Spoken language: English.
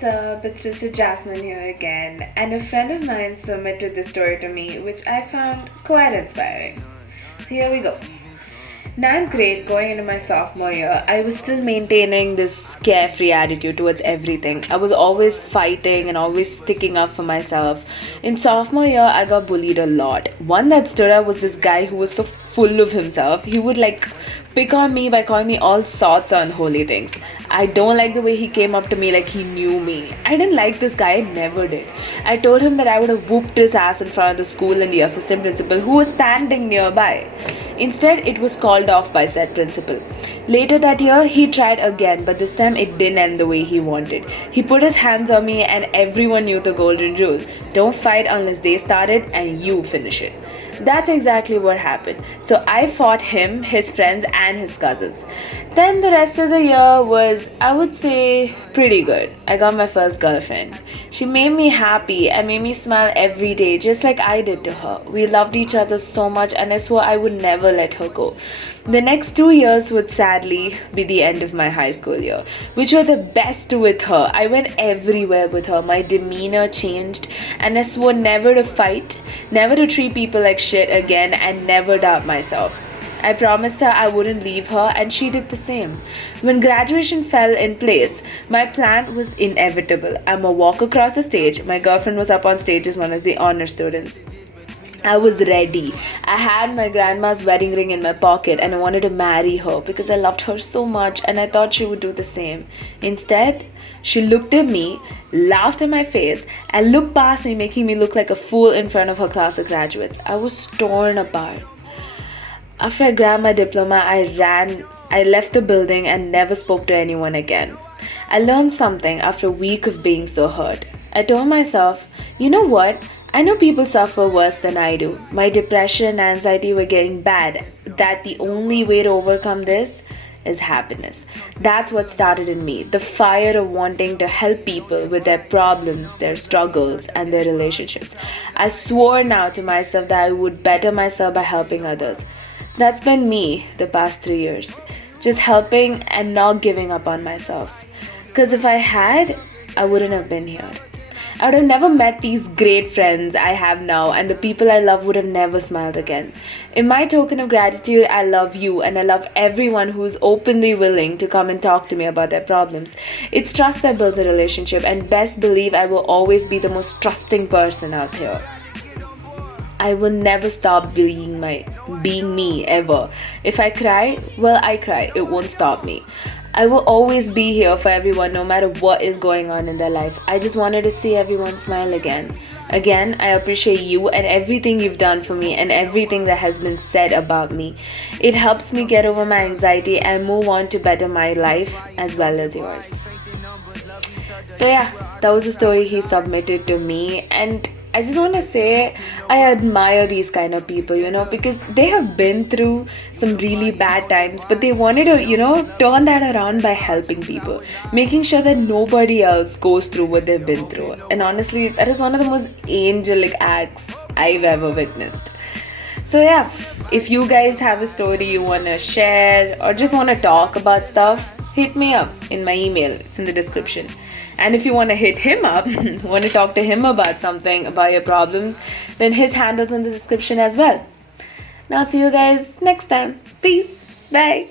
what's up? It's Twisted Jasmine here again, and a friend of mine submitted this story to me, which I found quite inspiring. So here we go. Ninth grade, going into my sophomore year, I was still maintaining this carefree attitude towards everything. I was always fighting and always sticking up for myself. In sophomore year, I got bullied a lot. One that stood out was this guy who was so full of himself. He would pick on me by calling me all sorts of unholy things. I don't like the way he came up to me like he knew me. I didn't like this guy, I never did. I told him that I would have whooped his ass in front of the school and the assistant principal who was standing nearby. Instead, it was called off by said principal. Later that year, he tried again, but this time it didn't end the way he wanted. He put his hands on me, and everyone knew the golden rule: don't fight unless they start it and you finish it. That's exactly what happened. So I fought him, his friends, and his cousins. Then the rest of the year was, I would say, pretty good. I got my first girlfriend. She made me happy and made me smile every day, just like I did to her. We loved each other so much, and I swore I would never let her go. The next 2 years would sadly be the end of my high school year, which were the best with her. I went everywhere with her. My demeanor changed, and I swore never to fight, never to treat people like shit again, and never doubt myself. I promised her I wouldn't leave her, and she did the same. When graduation fell in place, my plan was inevitable. I'ma walk across the stage. My girlfriend was up on stage as one of the honor students. I was ready. I had my grandma's wedding ring in my pocket, and I wanted to marry her because I loved her so much and I thought she would do the same. Instead, she looked at me, laughed in my face, and looked past me, making me look like a fool in front of her class of graduates. I was torn apart. After I grabbed my diploma, I left the building and never spoke to anyone again. I learned something after a week of being so hurt. I told myself, you know what? I know people suffer worse than I do. My depression and anxiety were getting bad. That the only way to overcome this is happiness. That's what started in me. The fire of wanting to help people with their problems, their struggles, and their relationships. I swore now to myself that I would better myself by helping others. That's been me the past 3 years. Just helping and not giving up on myself. Because if I had, I wouldn't have been here. I would have never met these great friends I have now, and the people I love would have never smiled again. In my token of gratitude, I love you, and I love everyone who is openly willing to come and talk to me about their problems. It's trust that builds a relationship, and best believe I will always be the most trusting person out here. I will never stop being me ever. If I cry, well, I cry. It won't stop me. I will always be here for everyone no matter what is going on in their life. I just wanted to see everyone smile again. Again, I appreciate you and everything you've done for me and everything that has been said about me. It helps me get over my anxiety and move on to better my life as well as yours. So yeah, that was the story he submitted to me, and I just want to say I admire these kind of people, because they have been through some really bad times, but they wanted to, turn that around by helping people, making sure that nobody else goes through what they've been through. And honestly, that is one of the most angelic acts I've ever witnessed. So yeah, if you guys have a story you want to share or just want to talk about stuff, hit me up in my email. It's in the description. And if you want to hit him up, want to talk to him about something, about your problems, then his handle's in the description as well. Now, I'll see you guys next time. Peace. Bye.